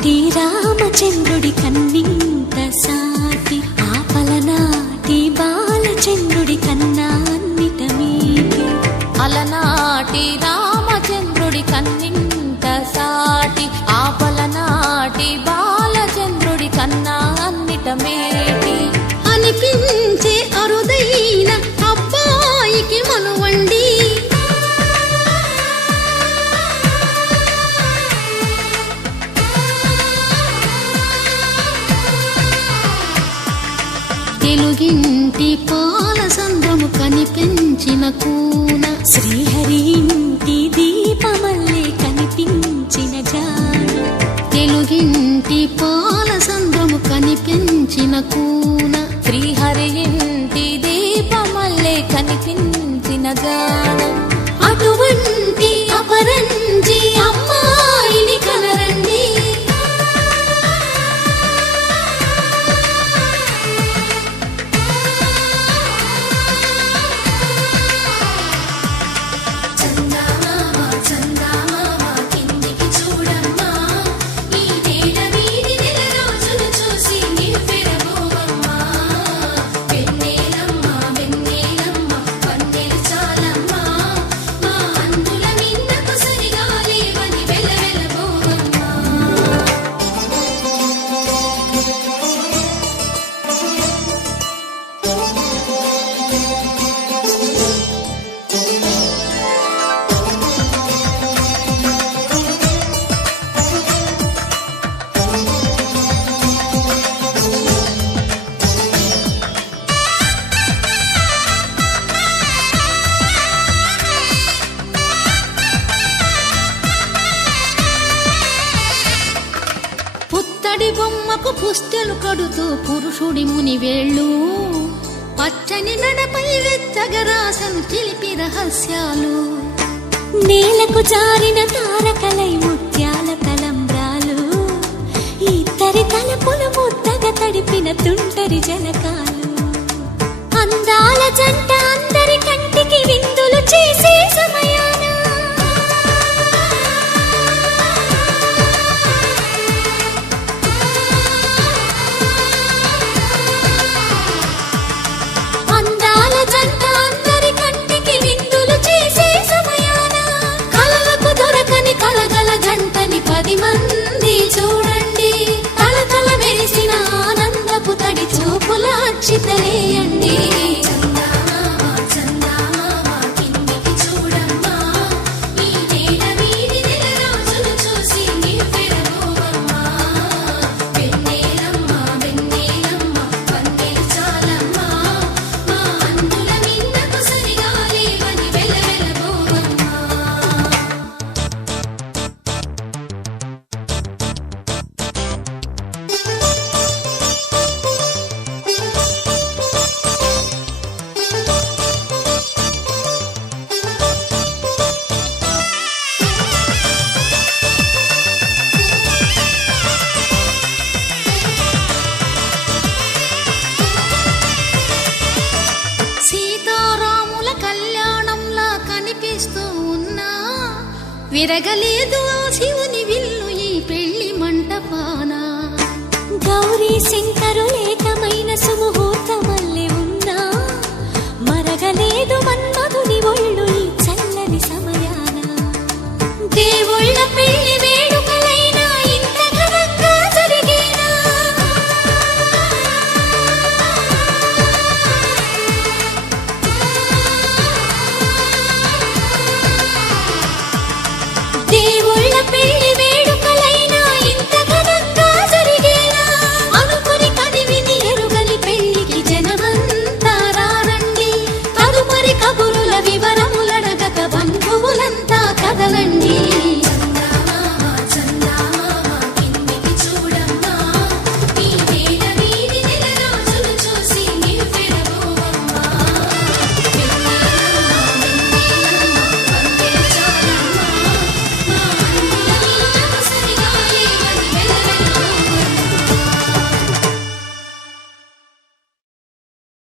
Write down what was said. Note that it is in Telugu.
అలనాటి రామచంద్రుడి కన్నింత సాటి ఆపలనాటి బాలచంద్రుడి కన్నా అన్నిట మీటి. అలనాటి రామచంద్రుడి కన్నింత సాటి ఆపలనాటి బాలచంద్రుడి కన్నా అన్నిట మేటి అనిపించే అరుదైన అబ్బాయికి మనువండి. తెలుగింటి పాల సంద్రము కనిపించిన కూన శ్రీహరి ఇంటి దీపమల్లే కనిపించిన జాన. తెలుగింటి పాల సంద్రము కనిపించిన కూన శ్రీహరి ఇంటి దీపమల్లే కనిపించిన గానం. అటువంటి అపరంజి అమ్మాయిని కనరండి. పుత్తడి బొమ్మకు పుస్తెలు కడుతూ పురుషుడి ముని వేళ్ళు పచ్చని నడపై వెచ్చగరాసను చిలిపి రహస్యాలు. నేలకు జారిన తారకలై ముత్యాల తలంబ్రాలు ఇద్దరి తలపులు ముద్దగా తడిపిన తుంటరి జలకాలు. అందాల జంట అందరి కంటికి విందులు చేసే సమయాన మంది చూడండి తలతల మెరిసిన ఆనందపు తడి చూపుల అక్షితలేయండి. విరగలేదు